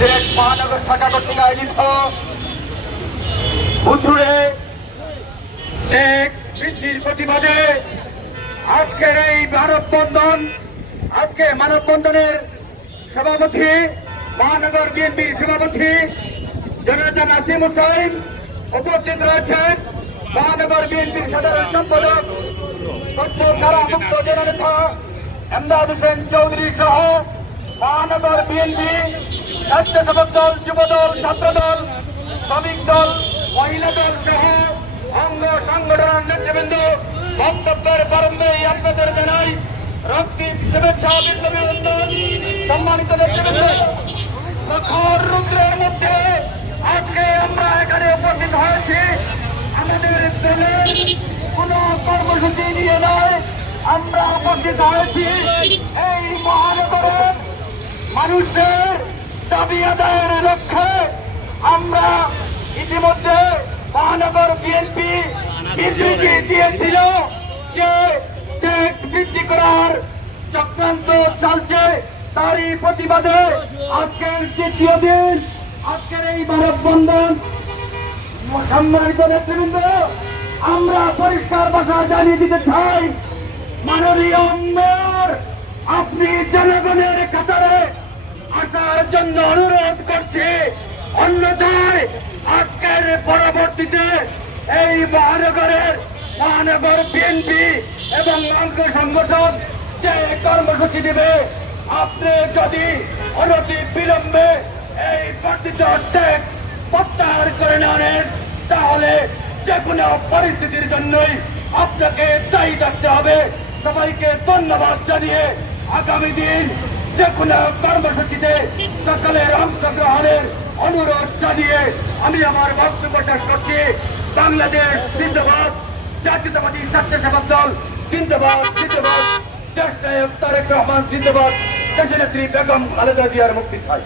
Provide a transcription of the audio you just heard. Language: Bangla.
সিলেট মহানগর শাখা কর্তৃক আয়োজিত উথুরে ট্যাক্স বৃদ্ধির প্রতিবাদে আজকের এই মানববন্ধনের সভাপতি মহানগর বিএনপির সভাপতি জনতা নাসিম হুসাইন উপস্থিত রয়েছেন। মহানগর বিএনপির সাধারণ সম্পাদক মুক্ত জননেতা এমদাদ হোসেন চৌধুরী সহ মহানগর বিএনপি স্বেচ্ছাসেবক দল, যুবদল, ছাত্রদল, শ্রমিক দল, মহিলা দল সহ অঙ্গ সংগঠনের নেতৃবৃন্দ বক্তব্যের প্রারম্ভে আপনাদের জানাই রক্তিম শুভেচ্ছা অভিনন্দন। সম্মানিত নেতৃবৃন্দ, প্রখর রুদ্রের মধ্যে আজকে আমরা এখানে উপস্থিত হয়েছি আমাদের দলের কোন কর্মসূচি নিয়ে নয়। আমরা উপস্থিত হয়েছি এই মহানগরের মানুষের দাবি আদায়ের লক্ষ্যে। আমরা ইতিমধ্যে মহানগর বিএনপি বিবৃতি দিয়েছিল যে ট্যাক্স বৃদ্ধি করার চক্রান্ত চলছে, তারই প্রতিবাদে আজকের তৃতীয় দিন আজকের এই মানববন্ধন। সম্মানিত নেতৃবৃন্দ, আমরা পরিষ্কার ভাষায় জানিয়ে দিতে চাই, মাননীয় মেয়র, আপনি জনগণের কাতারে আসার জন্য অনুরোধ করছি। অন্যথায় আজকের পরবর্তীতে এই মহানগর বিএনপি এবং অঙ্গ সংগঠন যে কর্মসূচি দিবে, আপনি যদি অনতি বিলম্বে এই বর্ধিত ট্যাক্স প্রত্যাহার করে নেন, তাহলে যে কোনো পরিস্থিতির জন্যই আপনাকে দায়ী থাকতে হবে। সবাইকে ধন্যবাদ জানিয়ে আগামী দিন যে কোনো কর্মসূচিতে সকলের অংশগ্রহণের অনুরোধ জানিয়ে আমি আমার বক্তব্য শেষ করছি। বাংলাদেশ জিন্দাবাদ, জাতীয়তাবাদী স্বেচ্ছাসেবক দল জিন্দাবাদ, জিন্দাবাদ, দেশ নায়ক তারেক রহমান জিন্দাবাদ, দেশনেত্রী বেগম খালেদা জিয়ার মুক্তি চাই।